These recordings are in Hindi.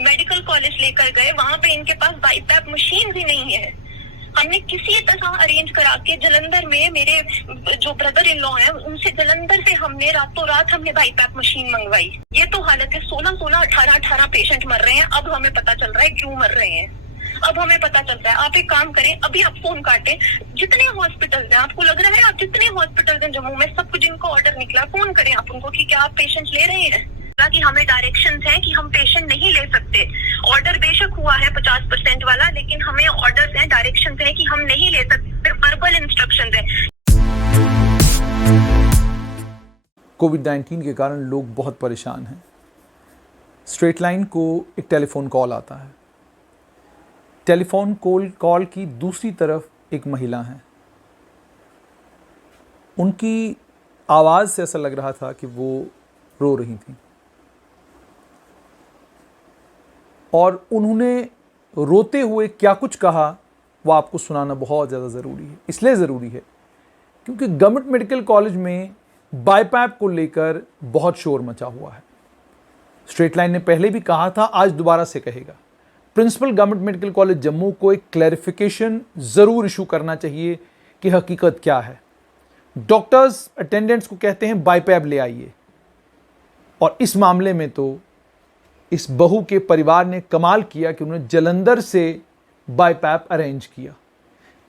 मेडिकल कॉलेज लेकर गए, वहां पे इनके पास बाईपैप मशीन ही नहीं है। हमने किसी तरह अरेंज करा के जलंधर में मेरे जो ब्रदर इन लॉ है उनसे जलंधर से हमने रातों रात हमने बाईपैप मशीन मंगवाई। ये तो हालत है। 16 18 पेशेंट मर रहे हैं। अब हमें पता चल रहा है क्यों मर रहे हैं। अब हमें पता चलता है। आप एक काम करें, अभी आप फोन काटें, जितने हॉस्पिटल्स हैं, आपको लग रहा है आप जितने हॉस्पिटल्स हैं जम्मू में, सब कुछ जिनको ऑर्डर निकला, फोन करें आप उनको कि क्या आप पेशेंट ले रहे हैं। कि हमें डायरेक्शंस हैं कि हम पेशेंट नहीं ले सकते। ऑर्डर बेशक हुआ है 50% वाला, लेकिन हमें ऑर्डर्स हैं, डायरेक्शंस हैं कि हम नहीं ले सकते, वर्बल इंस्ट्रक्शंस हैं। कोविड-19 के कारण लोग बहुत परेशान हैं। स्ट्रेट लाइन को एक टेलीफोन कॉल आता है। टेलीफोन कॉल की दूसरी तरफ एक महिला है। उनकी आवाज़ से ऐसा लग रहा था कि वो रो रही थी और उन्होंने रोते हुए क्या कुछ कहा वो आपको सुनाना बहुत ज़्यादा ज़रूरी है। इसलिए ज़रूरी है क्योंकि गवर्नमेंट मेडिकल कॉलेज में बाईपैप को लेकर बहुत शोर मचा हुआ है। स्ट्रेट लाइन ने पहले भी कहा था, आज दोबारा से कहेगा। Principal government medical college Jammu को एक क्लैरिफिकेशन ज़रूर इशू करना चाहिए कि हकीकत क्या है। डॉक्टर्स अटेंडेंट्स को कहते हैं बाईपैप ले आइए, और इस मामले में तो इस बहू के परिवार ने कमाल किया कि उन्होंने जलंधर से बाईपैप अरेंज किया।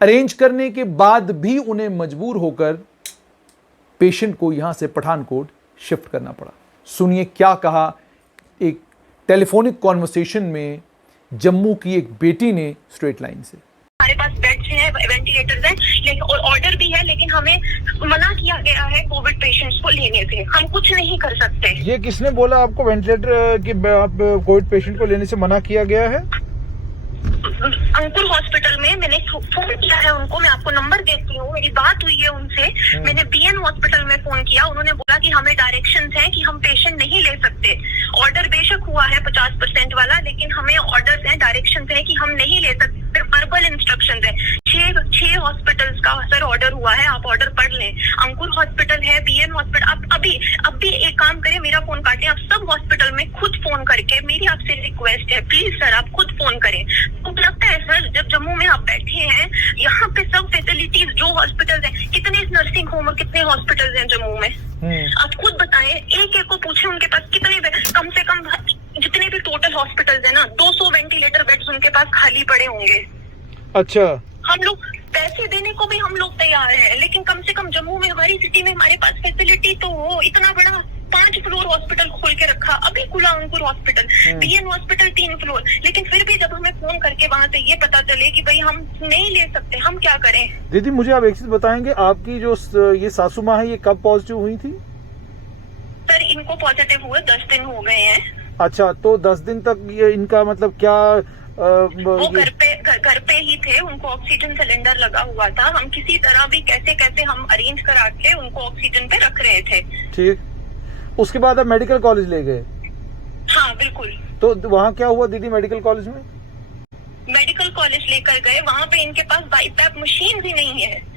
अरेंज करने के बाद भी उन्हें मजबूर होकर पेशेंट को यहां से पठानकोट शिफ्ट करना पड़ा। सुनिए क्या कहा एक टेलीफोनिक कॉन्वर्सेशन में जम्मू की एक बेटी ने स्ट्रेट लाइन से। हमारे पास बेड्स हैं, वेंटिलेटर्स हैं, लेकिन और ऑर्डर भी है, लेकिन हमें मना किया गया है कोविड पेशेंट्स को लेने से। हम कुछ नहीं कर सकते। ये किसने बोला आपको वेंटिलेटर की आप कोविड पेशेंट को लेने से मना किया गया है? अंकुर हॉस्पिटल में मैंने फोन किया है उनको, मैं आपको नंबर देती हूँ, मेरी बात हुई है उनसे। मैंने बीएन हॉस्पिटल में फोन किया, उन्होंने बोला कि हमें डायरेक्शंस हैं कि हम पेशेंट नहीं ले सकते। ऑर्डर बेशक हुआ है 50% वाला, लेकिन हमें ऑर्डर्स हैं, डायरेक्शंस हैं कि हम नहीं ले सकते, वर्बल इंस्ट्रक्शंस हैं। 6 हॉस्पिटल्स का सर ऑर्डर हुआ है, आप ऑर्डर पढ़ लें। अंकुर हॉस्पिटल है, बीएन हॉस्पिटल। आप अभी एक काम करें, मेरा फोन काटें, आप सब हॉस्पिटल में खुद फोन करके, मेरी आपसे रिक्वेस्ट है, प्लीज सर आप खुद फोन करें। तो लगता है सर जब जम्मू में आप बैठे हैं, यहाँ पे सब फैसिलिटीज जो हॉस्पिटल्स हैं, कितने नर्सिंग होम और कितने हॉस्पिटल्स हैं जम्मू में, आप खुद बताएं। एक को पूछे उनके पास कितने, कम से कम जितने भी टोटल हॉस्पिटल्स हैं ना, 200 वेंटिलेटर बेड्स उनके पास खाली पड़े होंगे। अच्छा, हम लोग पैसे देने को भी हम लोग तैयार हैं, लेकिन कम से कम जम्मू में, हमारी सिटी में हमारे पास फैसिलिटी तो हो। इतना बड़ा 5 फ्लोर हॉस्पिटल खोल के रखा, अभी खुला अंकुर हॉस्पिटल, बीएन हॉस्पिटल 3 फ्लोर, लेकिन फिर भी जब हमें फोन करके वहाँ से ये पता चले कि भाई हम नहीं ले सकते, हम क्या करें? दीदी मुझे आप एक चीज बताएंगे, आपकी जो ये सासू माँ है ये कब पॉजिटिव हुई थी? सर इनको पॉजिटिव हुए 10 दिन हो गए हैं। अच्छा, तो 10 दिन तक ये इनका मतलब क्या वो घर पे ही थे, उनको ऑक्सीजन सिलेंडर लगा हुआ था। हम किसी तरह भी कैसे हम अरेंज करा के उनको ऑक्सीजन पे रख रहे थे। ठीक, उसके बाद आप मेडिकल कॉलेज ले गए? हाँ बिल्कुल। तो वहाँ क्या हुआ दीदी मेडिकल कॉलेज में? मेडिकल कॉलेज लेकर गए, वहाँ पे इनके पास बाईपैप मशीन ही नहीं है।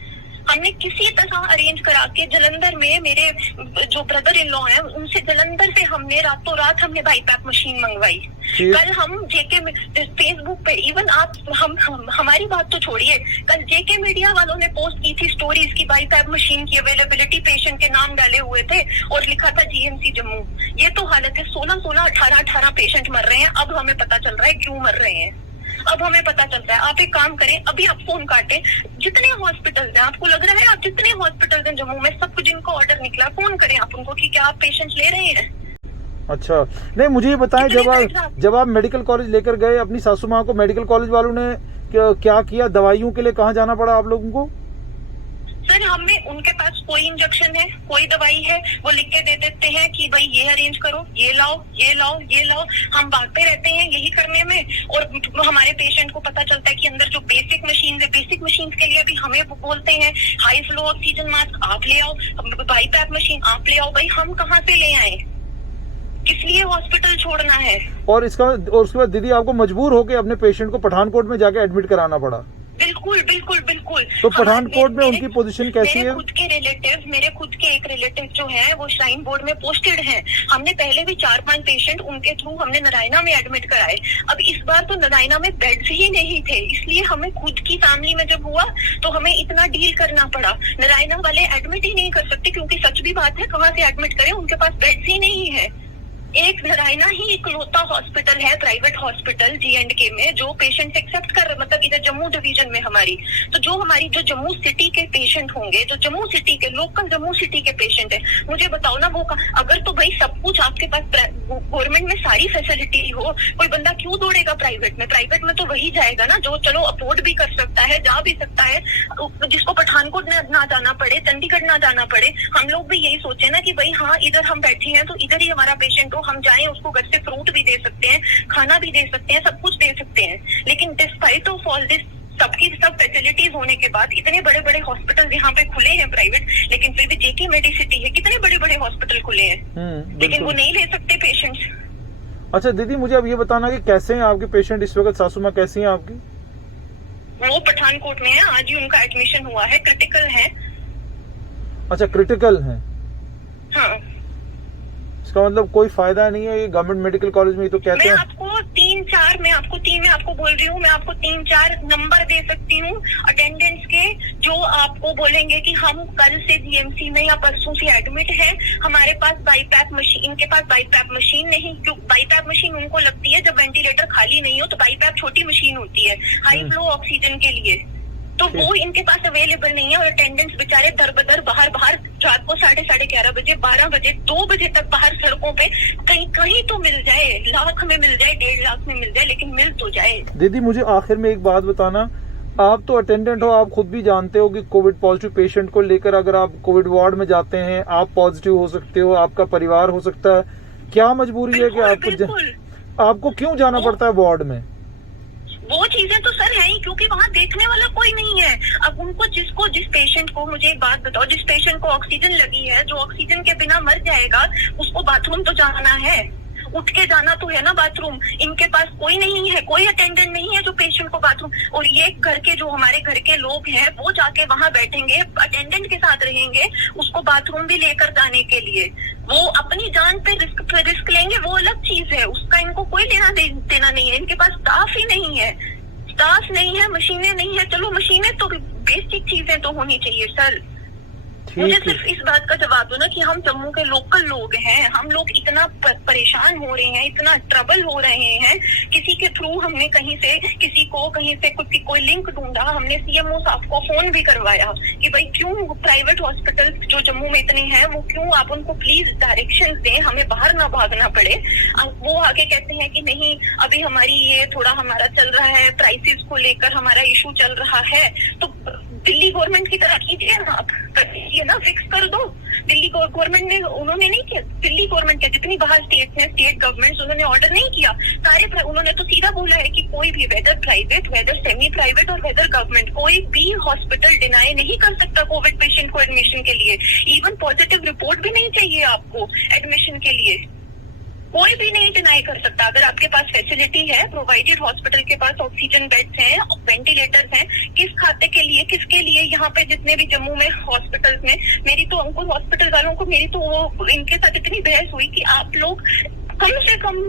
हमने किसी तरह अरेंज करा के जलंधर में मेरे जो ब्रदर इन लॉ है उनसे जलंधर से हमने रातों रात हमने बाईपैप मशीन मंगवाई। कल हम जेके फेसबुक पे, इवन आप हम हमारी बात तो छोड़िए, कल जेके मीडिया वालों ने पोस्ट की थी स्टोरीज की, बाईपैप मशीन की अवेलेबिलिटी, पेशेंट के नाम डाले हुए थे और लिखा था जीएमसी जम्मू। ये तो हालत है। 16 18 पेशेंट मर रहे हैं। अब हमें पता चल रहा है क्यों मर रहे हैं। अब हमें पता चलता है। आप एक काम करें, अभी आप फोन काटें, जितने हॉस्पिटल्स हैं, आपको लग रहा है आप जितने हॉस्पिटल्स हैं जम्मू में, सब कुछ जिनको ऑर्डर निकला, फोन करें आप उनको कि क्या आप पेशेंट ले रहे हैं। अच्छा, नहीं मुझे ये बताएं, जब आप मेडिकल कॉलेज लेकर गए अपनी सासू माँ को, मेडिकल कॉलेज वालों ने क्या किया? दवाइयों के लिए कहाँ जाना पड़ा आप लोगों को? सर हमें उनके पास कोई इंजेक्शन है, कोई दवाई है, वो लिख के दे देते हैं कि भाई ये अरेंज करो, ये लाओ, ये लाओ, ये लाओ। हम भागते रहते हैं यही करने में, और हमारे पेशेंट को पता चलता है कि अंदर जो बेसिक मशीन है, बेसिक मशीन के लिए भी हमें बोलते हैं हाई फ्लो ऑक्सीजन मास्क आप ले आओ, बाईपैप मशीन आप ले आओ। भाई हम कहाँ से ले आए? किस लिए हॉस्पिटल छोड़ना है? और उसके बाद दीदी आपको मजबूर होकर अपने पेशेंट को पठानकोट में जाके एडमिट कराना पड़ा? बिल्कुल बिल्कुल बिल्कुल। बिल्कुल। तो पठानकोट में उनकी पोजीशन कैसी है? मेरे खुद के एक रिलेटिव जो है वो श्राइन बोर्ड में पोस्टेड हैं। हमने पहले भी 4-5 पेशेंट उनके थ्रू हमने नारायणा में एडमिट कराए। अब इस बार तो नारायणा में बेड्स ही नहीं थे, इसलिए हमें खुद की फैमिली में जब हुआ तो हमें इतना डील करना पड़ा। नारायणा वाले एडमिट ही नहीं कर सकते, क्योंकि सच भी बात है, कहाँ से एडमिट करें, उनके पास बेड्स ही नहीं है। एक नारायणा ही इकलौता हॉस्पिटल है, प्राइवेट हॉस्पिटल G&K में, जो पेशेंट एक्सेप्ट कर, मतलब इधर जम्मू डिवीजन में हमारी, तो जो हमारी जो जम्मू सिटी के पेशेंट होंगे, जो जम्मू सिटी के लोकल जम्मू सिटी के पेशेंट है, मुझे बताओ ना, वो अगर तो भाई सब कुछ आपके पास गवर्नमेंट में सारी फैसिलिटी हो, कोई बंदा क्यों दौड़ेगा प्राइवेट में? प्राइवेट में तो वही जाएगा ना जो चलो अफोर्ड भी कर सकता है, जा भी सकता है, जिसको पठानकोट ना जाना पड़े, चंडीगढ़ ना जाना पड़े। हम लोग भी यही सोचे ना कि भाई हाँ, इधर हम बैठे हैं तो इधर ही हमारा पेशेंट हो, हम जाएं, उसको घर से फ्रूट भी दे सकते हैं, खाना भी दे सकते हैं, सब कुछ दे सकते हैं। लेकिन डिस्पाइट ऑफ ऑल दिस, सबकी सब फैसिलिटीज होने के बाद, इतने बड़े बड़े हॉस्पिटल यहाँ पे खुले हैं प्राइवेट, लेकिन फिर भी JK मेडिसिटी है, कितने बड़े बड़े हॉस्पिटल खुले हैं, लेकिन वो नहीं ले सकते पेशेंट्स। अच्छा दीदी, मुझे अब ये बताना कि कैसे हैं आपके पेशेंट इस वक्त? सासू माँ कैसी हैं आपकी? वो पठानकोट में है, आज ही उनका एडमिशन हुआ है, क्रिटिकल है। अच्छा, क्रिटिकल है। हाँ, इसका मतलब कोई फायदा नहीं है ये गवर्नमेंट मेडिकल कॉलेज में, तो कहते हैं। मैं आपको 3-4 मैं आपको बोल रही हूँ, मैं आपको 3-4 नंबर दे सकती हूँ अटेंडेंस के, जो आपको बोलेंगे कि हम कल से GMC में या परसों से एडमिट है, हमारे पास बाईपैप मशीन, इनके पास बाईपैप मशीन नहीं, क्यों बाईपैप मशीन उनको लगती है जब वेंटिलेटर खाली नहीं हो, तो बाईपैप छोटी मशीन होती है हाई फ्लो ऑक्सीजन के लिए, तो वो इनके पास अवेलेबल नहीं है। और अटेंडेंस बेचारे दर बदर बाहर रात को 11:30 बजे, 12 बजे, 2 बजे तक बाहर सड़कों पे, कहीं तो मिल जाए, लाख में मिल जाए, 1.5 लाख में मिल जाए, लेकिन मिल तो जाए। दीदी मुझे आखिर में एक बात बताना, आप तो अटेंडेंट हो, आप खुद भी जानते हो कि कोविड पॉजिटिव पेशेंट को लेकर अगर आप कोविड वार्ड में जाते हैं, आप पॉजिटिव हो सकते हो, आपका परिवार हो सकता है। क्या मजबूरी है कि आपको क्यों जाना पड़ता है वार्ड में? वो चीजें तो सर है ही, क्योंकि वहाँ देखने वाला कोई नहीं है। अब उनको जिस पेशेंट को, मुझे एक बात बताओ, जिस पेशेंट को ऑक्सीजन लगी है, जो ऑक्सीजन के बिना मर जाएगा, उसको बाथरूम तो जाना है, उठ के जाना तो है ना बाथरूम। इनके पास कोई नहीं है, कोई अटेंडेंट नहीं है जो पेशेंट को बाथरूम, और ये घर के जो हमारे घर के लोग हैं वो जाके वहां बैठेंगे, अटेंडेंट के साथ रहेंगे, उसको बाथरूम भी लेकर जाने के लिए। वो अपनी जान पे रिस्क लेंगे, वो अलग चीज है, उसका इनको कोई लेना देना नहीं है। इनके पास स्टाफ ही नहीं है, स्टाफ नहीं है, मशीनें नहीं है। चलो मशीनें तो बेसिक चीजें तो होनी चाहिए सर। मुझे सिर्फ इस बात का जवाब दो ना कि हम जम्मू के लोकल लोग हैं, हम लोग इतना परेशान हो रहे हैं, इतना ट्रबल हो रहे हैं। किसी के थ्रू हमने कहीं से कोई लिंक ढूंढा, हमने CMO साहब को फोन भी करवाया कि भाई क्यों प्राइवेट हॉस्पिटल जो जम्मू में इतने हैं, वो क्यों, आप उनको प्लीज डायरेक्शन दें, हमें बाहर ना भागना पड़े। वो आगे कहते हैं कि नहीं, अभी हमारी ये थोड़ा हमारा चल रहा है, प्राइसेस को लेकर हमारा इशू चल रहा है। तो दिल्ली गवर्नमेंट की तरह कीजिए ना, आप कीजिए ना, फिक्स कर दो। दिल्ली गवर्नमेंट ने, उन्होंने नहीं किया, दिल्ली गवर्नमेंट के जितनी बाहर स्टेट्स हैं, स्टेट गवर्नमेंट्स, उन्होंने ऑर्डर नहीं किया सारे। उन्होंने तो सीधा बोला है कि कोई भी, whether private, whether semi private और वेदर गवर्नमेंट, कोई भी हॉस्पिटल डिनाई नहीं कर सकता कोविड पेशेंट को एडमिशन के लिए। इवन पॉजिटिव रिपोर्ट भी नहीं चाहिए आपको एडमिशन के लिए, कोई भी नहीं डिनाई कर सकता। अगर आपके पास फैसिलिटी है, प्रोवाइडेड हॉस्पिटल के पास ऑक्सीजन बेड्स हैं, वेंटिलेटर्स हैं, किस खाते के लिए, किसके लिए यहाँ पे जितने भी जम्मू में हॉस्पिटल्स में, मेरी तो अंकुर हॉस्पिटल वालों को, मेरी तो वो इनके साथ इतनी बहस हुई कि आप लोग कम से कम,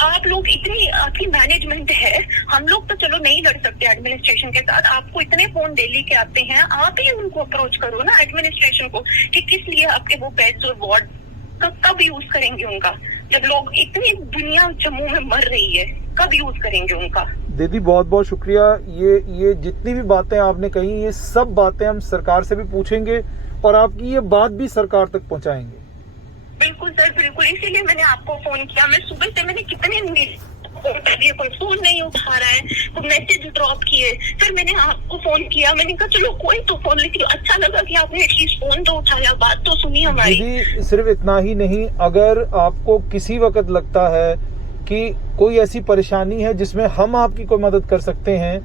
आप लोग इतनी आपकी मैनेजमेंट है, हम लोग तो चलो नहीं लड़ सकते एडमिनिस्ट्रेशन के साथ, आपको इतने फोन डेली के आते हैं, आप ही उनको अप्रोच करो ना एडमिनिस्ट्रेशन को कि किस लिए आपके वो बेड्स और वार्ड कब यूज करेंगे उनका, जब लोग इतनी दुनिया जम्मू में मर रही है, कब यूज करेंगे उनका। दीदी बहुत बहुत शुक्रिया, ये जितनी भी बातें आपने कही, ये सब बातें हम सरकार से भी पूछेंगे और आपकी ये बात भी सरकार तक पहुंचाएंगे। बिल्कुल सर, बिल्कुल, इसीलिए मैंने आपको फोन किया। मैं सुबह से मैंने कितने कोई फोन नहीं उठा रहा है, कोई मैसेज ड्रॉप किए, फिर मैंने आपको फोन किया, मैंने कहा चलो कोई तो फोन, लेकिन अच्छा लगा कि आपने एटलीस्ट फोन तो उठाया, बात तो सुनी हमारी। दीदी सिर्फ इतना ही नहीं, अगर आपको किसी वक्त लगता है कि कोई ऐसी परेशानी है जिसमें हम आपकी कोई मदद कर सकते हैं,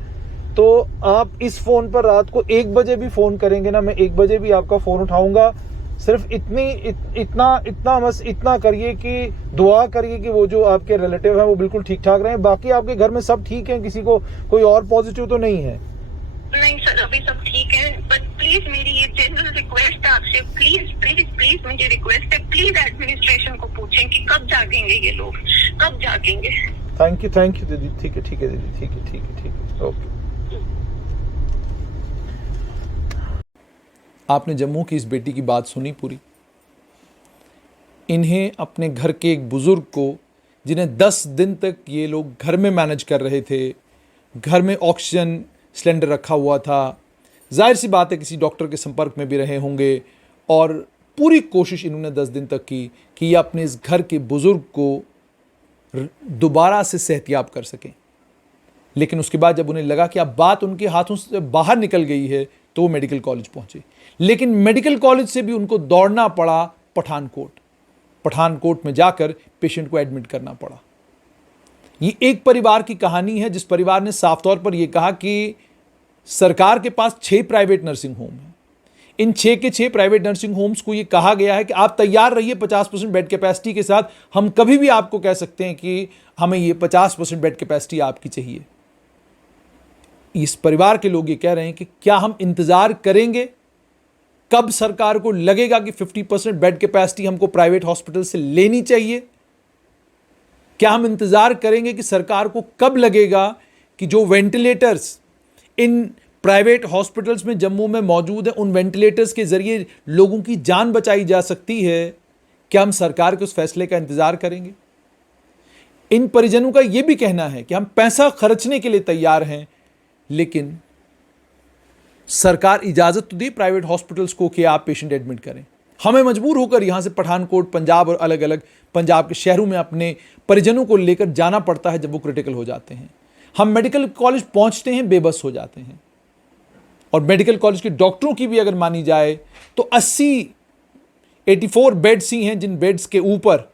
तो आप इस फोन पर रात को 1 बजे भी फोन करेंगे ना, मैं 1 बजे भी आपका फोन उठाऊंगा। सिर्फ इतना बस इतना करिए कि दुआ करिए कि वो जो आपके रिलेटिव हैं वो बिल्कुल ठीक ठाक रहें। बाकी आपके घर में सब ठीक हैं, किसी को कोई और पॉजिटिव तो नहीं है? नहीं सर, अभी सब ठीक है, बट प्लीज मेरी ये जनरल रिक्वेस्ट है आपसे, प्लीज प्लीज प्लीज मेरी रिक्वेस्ट है, प्लीज एडमिनिस्ट्रेशन को पूछें कि कब जागेंगे ये लोग, कब जागेंगे। थैंक यू दीदी, ठीक है दीदी, ठीक है, ओके। आपने जम्मू की इस बेटी की बात सुनी पूरी। इन्हें अपने घर के एक बुजुर्ग को, जिन्हें 10 दिन तक ये लोग घर में मैनेज कर रहे थे, घर में ऑक्सीजन सिलेंडर रखा हुआ था, जाहिर सी बात है किसी डॉक्टर के संपर्क में भी रहे होंगे, और पूरी कोशिश इन्होंने 10 दिन तक की कि ये अपने इस घर के बुजुर्ग को दोबारा से सेहतियाब कर सकें। लेकिन उसके बाद जब उन्हें लगा कि अब बात उनके हाथों से बाहर निकल गई है, तो वो मेडिकल कॉलेज पहुंचे। लेकिन मेडिकल कॉलेज से भी उनको दौड़ना पड़ा पठानकोट में जाकर पेशेंट को एडमिट करना पड़ा। ये एक परिवार की कहानी है जिस परिवार ने साफ तौर पर यह कहा कि सरकार के पास 6 प्राइवेट नर्सिंग होम हैं। इन 6 के 6 प्राइवेट नर्सिंग होम्स को ये कहा गया है कि आप तैयार रहिए 50% बेड कैपेसिटी के साथ, हम कभी भी आपको कह सकते हैं कि हमें ये 50% बेड कैपेसिटी आपकी चाहिए। इस परिवार के लोग ये कह रहे हैं कि क्या हम इंतजार करेंगे, कब सरकार को लगेगा कि 50% बेड कैपेसिटी हमको प्राइवेट हॉस्पिटल से लेनी चाहिए? क्या हम इंतजार करेंगे कि सरकार को कब लगेगा कि जो वेंटिलेटर्स इन प्राइवेट हॉस्पिटल्स में जम्मू में मौजूद है, उन वेंटिलेटर्स के जरिए लोगों की जान बचाई जा सकती है? क्या हम सरकार के उस फैसले का इंतजार करेंगे? इन परिजनों का यह भी कहना है कि हम पैसा खर्चने के लिए तैयार हैं, लेकिन सरकार इजाजत तो दी प्राइवेट हॉस्पिटल्स को कि आप पेशेंट एडमिट करें। हमें मजबूर होकर यहां से पठानकोट, पंजाब और अलग अलग पंजाब के शहरों में अपने परिजनों को लेकर जाना पड़ता है जब वो क्रिटिकल हो जाते हैं। हम मेडिकल कॉलेज पहुंचते हैं, बेबस हो जाते हैं। और मेडिकल कॉलेज के डॉक्टरों की भी अगर मानी जाए तो 84 बेड्स ही हैं, जिन बेड्स के ऊपर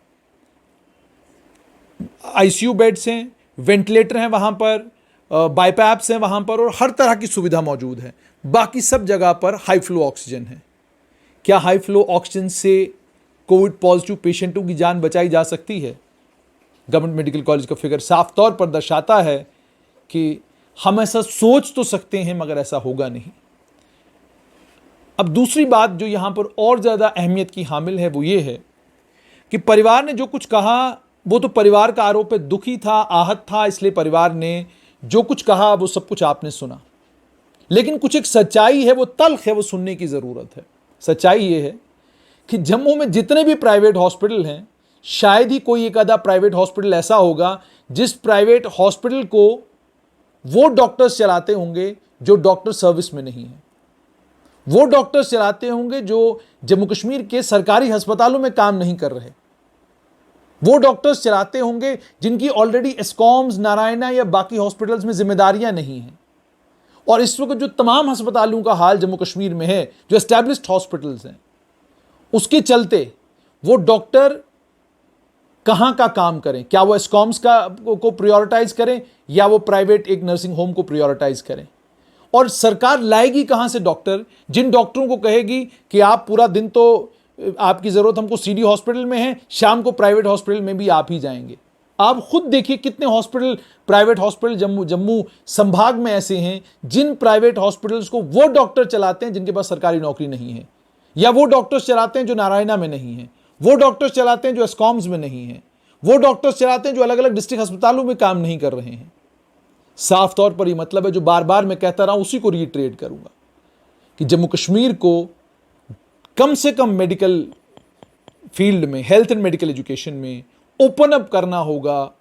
आईसीयू बेड्स हैं, वेंटिलेटर हैं वहां पर, बाईपैप्स हैं वहां पर, और हर तरह की सुविधा मौजूद है। बाकी सब जगह पर हाई फ्लो ऑक्सीजन है। क्या हाई फ्लो ऑक्सीजन से कोविड पॉजिटिव पेशेंटों की जान बचाई जा सकती है? गवर्नमेंट मेडिकल कॉलेज का फिगर साफ तौर पर दर्शाता है कि हम ऐसा सोच तो सकते हैं, मगर ऐसा होगा नहीं। अब दूसरी बात जो यहां पर और ज्यादा अहमियत की हामिल है वो ये है कि परिवार ने जो कुछ कहा वो तो परिवार का आरोप है, दुखी था, आहत था, इसलिए परिवार ने जो कुछ कहा वो सब कुछ आपने सुना। लेकिन कुछ एक सच्चाई है, वो तल्ख है, वो सुनने की जरूरत है। सच्चाई ये है कि जम्मू में जितने भी प्राइवेट हॉस्पिटल हैं, शायद ही कोई एक आधा प्राइवेट हॉस्पिटल ऐसा होगा जिस प्राइवेट हॉस्पिटल को वो डॉक्टर्स चलाते होंगे जो डॉक्टर सर्विस में नहीं है। वो डॉक्टर्स चलाते होंगे जो जम्मू कश्मीर के सरकारी अस्पतालों में काम नहीं कर रहे। वो डॉक्टर्स चलाते होंगे जिनकी ऑलरेडी एस्कॉम्स, नारायणा या बाकी हॉस्पिटल्स में जिम्मेदारियां नहीं हैं। और इस वक्त जो तमाम अस्पतालों का हाल जम्मू कश्मीर में है, जो एस्टैब्लिश्ड हॉस्पिटल्स हैं, उसके चलते वो डॉक्टर कहां का काम करें? क्या वो एस्कॉम्स को प्रायोरिटाइज करें या वो प्राइवेट एक नर्सिंग होम को प्रायोरिटाइज करें? और सरकार लाएगी कहां से डॉक्टर, जिन डॉक्टरों को कहेगी कि आप पूरा दिन तो आपकी जरूरत हमको सीडी हॉस्पिटल में है, शाम को प्राइवेट हॉस्पिटल में भी आप ही जाएंगे। आप खुद देखिए कितने हॉस्पिटल, प्राइवेट हॉस्पिटल जम्मू संभाग में ऐसे हैं जिन प्राइवेट हॉस्पिटल्स को वो डॉक्टर चलाते हैं जिनके पास सरकारी नौकरी नहीं है, या वो डॉक्टर्स चलाते हैं जो नारायणा में नहीं है, वो डॉक्टर्स चलाते हैं जो एस्कॉम्स में नहीं है, वो डॉक्टर्स चलाते हैं जो अलग अलग डिस्ट्रिक्ट अस्पतालों में काम नहीं कर रहे हैं। साफ तौर पर ये मतलब है, जो बार बार मैं कहता रहा हूं उसी को रीट्रेट करूंगा, कि जम्मू कश्मीर को कम से कम मेडिकल फील्ड में, हेल्थ एंड मेडिकल एजुकेशन में ओपन अप करना होगा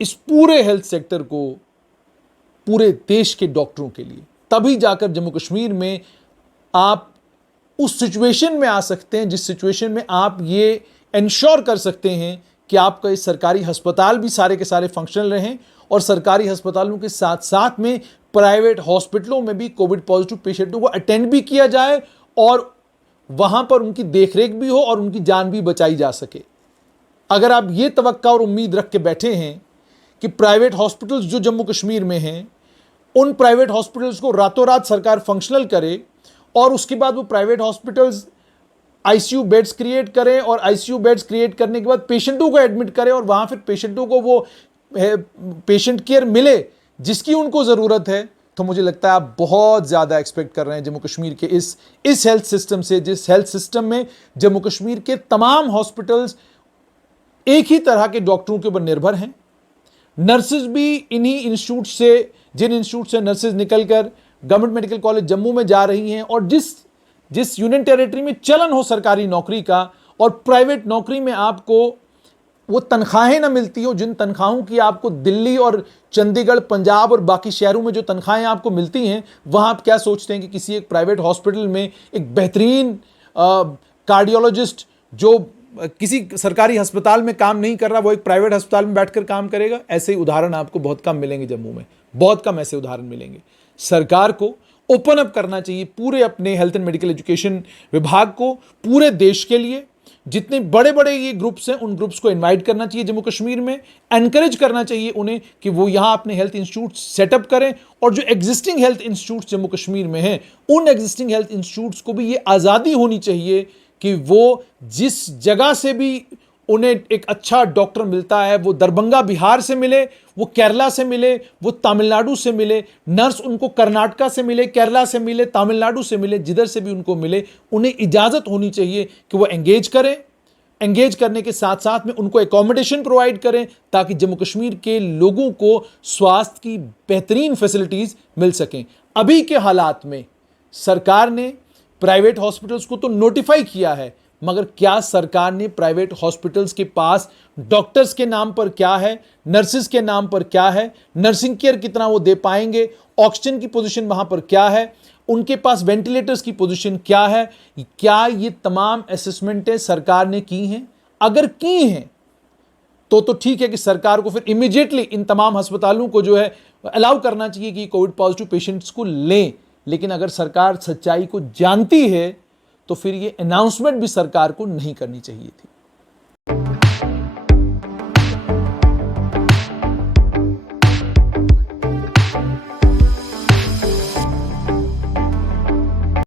इस पूरे हेल्थ सेक्टर को पूरे देश के डॉक्टरों के लिए। तभी जाकर जम्मू कश्मीर में आप उस सिचुएशन में आ सकते हैं जिस सिचुएशन में आप ये इंश्योर कर सकते हैं कि आपका इस सरकारी अस्पताल भी सारे के सारे फंक्शनल रहें, और सरकारी अस्पतालों के साथ साथ में प्राइवेट हॉस्पिटलों में भी कोविड पॉजिटिव पेशेंटों को अटेंड भी किया जाए और वहां पर उनकी देखरेख भी हो और उनकी जान भी बचाई जा सके। अगर आप ये तवक्का और उम्मीद रख के बैठे हैं कि प्राइवेट हॉस्पिटल्स जो जम्मू कश्मीर में हैं, उन प्राइवेट हॉस्पिटल्स को रातों रात सरकार फंक्शनल करे और उसके बाद वो private hospitals ICU beds create करें, और आईसीयू बेड्स क्रिएट करने के बाद पेशेंटों को एडमिट करें और वहां फिर पेशेंटों को वो पेशेंट केयर मिले जिसकी उनको ज़रूरत है, तो मुझे लगता है आप बहुत ज़्यादा एक्सपेक्ट कर रहे हैं जम्मू कश्मीर के इस हेल्थ सिस्टम से, जिस हेल्थ सिस्टम में जम्मू कश्मीर के तमाम हॉस्पिटल्स एक ही तरह के डॉक्टरों के ऊपर निर्भर हैं। नर्सेज भी इन्हीं इंस्टीट्यूट से, जिन इंस्टीट्यूट से नर्सेज निकलकर गवर्नमेंट मेडिकल कॉलेज जम्मू में जा रही हैं, और जिस यूनियन टेरिटरी में चलन हो सरकारी नौकरी का और प्राइवेट नौकरी में आपको वो तनख्वाहें ना मिलती हो, जिन तनख्वाहों की आपको दिल्ली और चंडीगढ़, पंजाब और बाकी शहरों में जो तनख्वाहें आपको मिलती हैं, वहाँ आप क्या सोचते हैं कि किसी एक प्राइवेट हॉस्पिटल में एक बेहतरीन कार्डियोलॉजिस्ट जो किसी सरकारी अस्पताल में काम नहीं कर रहा, वो एक प्राइवेट अस्पताल में बैठकर काम करेगा? ऐसे ही उदाहरण आपको बहुत कम मिलेंगे जम्मू में, बहुत कम ऐसे उदाहरण मिलेंगे। सरकार को ओपन अप करना चाहिए पूरे अपने हेल्थ एंड मेडिकल एजुकेशन विभाग को, पूरे देश के लिए। जितने बड़े बड़े ये ग्रुप्स हैं, उन ग्रुप्स को इनवाइट करना चाहिए जम्मू कश्मीर में, एनकरेज करना चाहिए उन्हें कि वो यहाँ अपने हेल्थ इंस्टीट्यूट सेटअप करें, और जो existing health institutes Jammu Kashmir में हैं, उन एग्जिस्टिंग हेल्थ इंस्टीट्यूट्स को भी ये आज़ादी होनी चाहिए कि वो जिस जगह से भी उन्हें एक अच्छा डॉक्टर मिलता है, वो दरभंगा बिहार से मिले, वो केरला से मिले, वो तमिलनाडु से मिले, नर्स उनको कर्नाटका से मिले, केरला से मिले, तमिलनाडु से मिले, जिधर से भी उनको मिले, उन्हें इजाज़त होनी चाहिए कि वो एंगेज करें। एंगेज करने के साथ साथ में उनको एकोमोडेशन प्रोवाइड करें, ताकि जम्मू कश्मीर के लोगों को स्वास्थ्य की बेहतरीन फैसिलिटीज़ मिल सकें। अभी के हालात में सरकार ने प्राइवेट हॉस्पिटल्स को तो नोटिफाई किया है, मगर क्या सरकार ने प्राइवेट हॉस्पिटल्स के पास डॉक्टर्स के नाम पर क्या है, नर्सेज के नाम पर क्या है, नर्सिंग केयर कितना वो दे पाएंगे, ऑक्सीजन की पोजीशन वहां पर क्या है, उनके पास वेंटिलेटर्स की पोजीशन क्या है, क्या ये तमाम असेसमेंटें सरकार ने की हैं? अगर की हैं तो ठीक है कि सरकार को फिर इमीडिएटली इन तमाम अस्पतालों को जो है अलाउ करना चाहिए कि कोविड पॉजिटिव पेशेंट्स को लें। लेकिन अगर सरकार सच्चाई को जानती है तो फिर ये अनाउंसमेंट भी सरकार को नहीं करनी चाहिए थी।